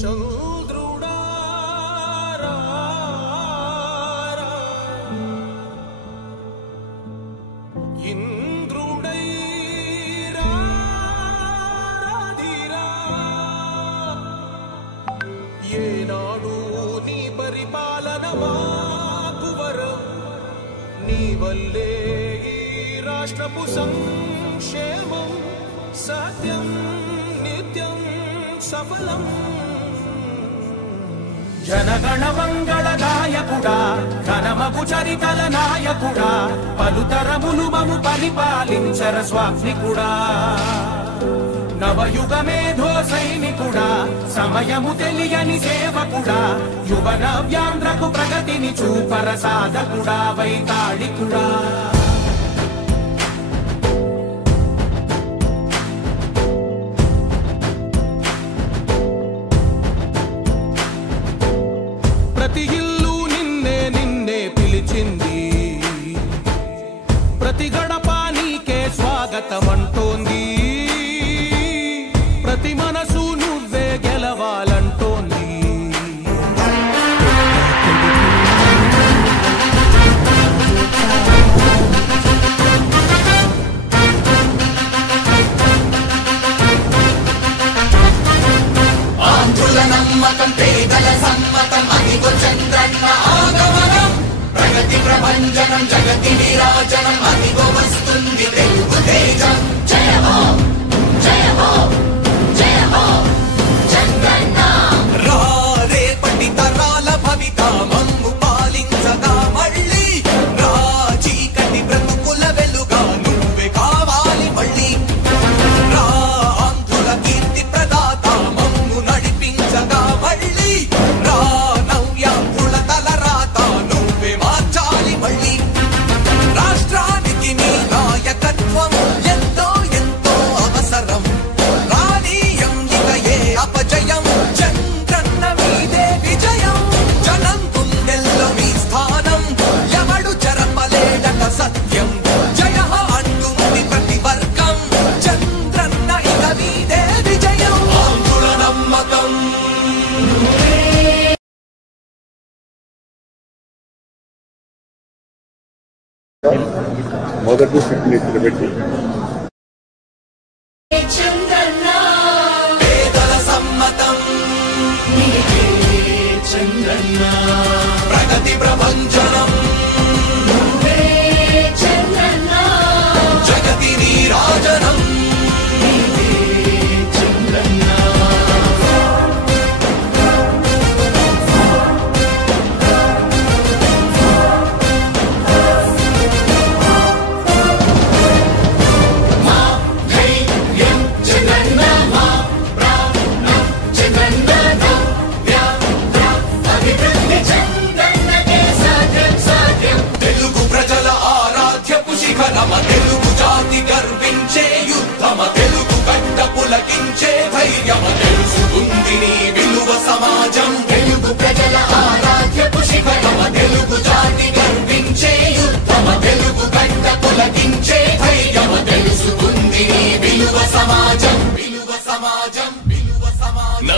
చంద్రుడా ఇంద్రుడై రాధిరా ఏనాడు నీ పరిపాలన మాకు వరం నీ వల్లే ఈ రాష్ట్రపు సంక్షేమం సత్యం నిత్యం సఫలం జనగణ మంగళ గాయకుడా ఘనమగు చరితల నాయకుడా పలుతరములు మము పరిపాలించర స్వామికుడా నవయుగ మేధో సైనికుడా సమయము తెలియని సేవకుడా యువ నవ్యాంధ్రకు ప్రగతిని చూపర సాధకుడా వైతాళికుడా ప్రతి ఇల్లు నిన్నే నిన్నే పిలిచింది ప్రతి గడప నీకే స్వాగతమంటోంది ప్రతి మనసు నువ్వే గెలవాలంటోంది ఆంధ్రుల నమ్మకం పేదల సమ్మతం అదిగో చంద్రన్న ఆగమనం ప్రగతి ప్రభంజనం జగతి విరాజనం అదిగో వస్తుంది తెలుగు తేజం జయ హో జయ హో జయ హో చంద్రన్న రేపటి తరాల భవిత మమ్ము పాలించగా మళ్ళీ చీకటి బ్రతుకుల వెలుగా నువ్వే కావాలి మళ్ళీ ఆంధ్రుల కీర్తి ప్రదాత మమ్ము నడిపించగా మళ్ళీ నవ్యాంధ్రుల తలరాత నువ్వే మార్చాలి మళ్ళీ రాష్ట్రానికి నీ నాయకత్వం ఎంతో ఎంతో అవసరం రానీయం ఇక ఏ అపజయం చంద్రన్న మీదే విజయం జనం గుండెల్లో మీ స్థానం ఎవడు చెరపలేడట సత్యం జయ అంటుంది ప్రతి వర్గం చంద్రన్న ఇక మీదే విజయం ఆంధ్రుల నమ్మకం మొదటి ఫిట్నెస్ పెట్టి పేదల సమ్మతం చంద్రన్న ప్రగతి ప్రభంజనం జగతి నీరాజనం చంద్రన్న తెలుగు ప్రజల ఆరాధ్యపు శిఖరమ తెలుగు జాతి గర్వించే యుద్ధమ తెలుగు గడ్డ పులకించే ధైర్యమ తెలుసుకుంది నీ విలువ సమాజం తెలుగు ప్రజల ఆరాధ్యపు శిఖరమ తెలుగు జాతి గర్వించే యుద్ధమ తెలుగు గడ్డ పులకించే ధైర్యమ తెలుసుకుంది నీ విలువ సమాజం విలువ సమాజం విలువ సమాజం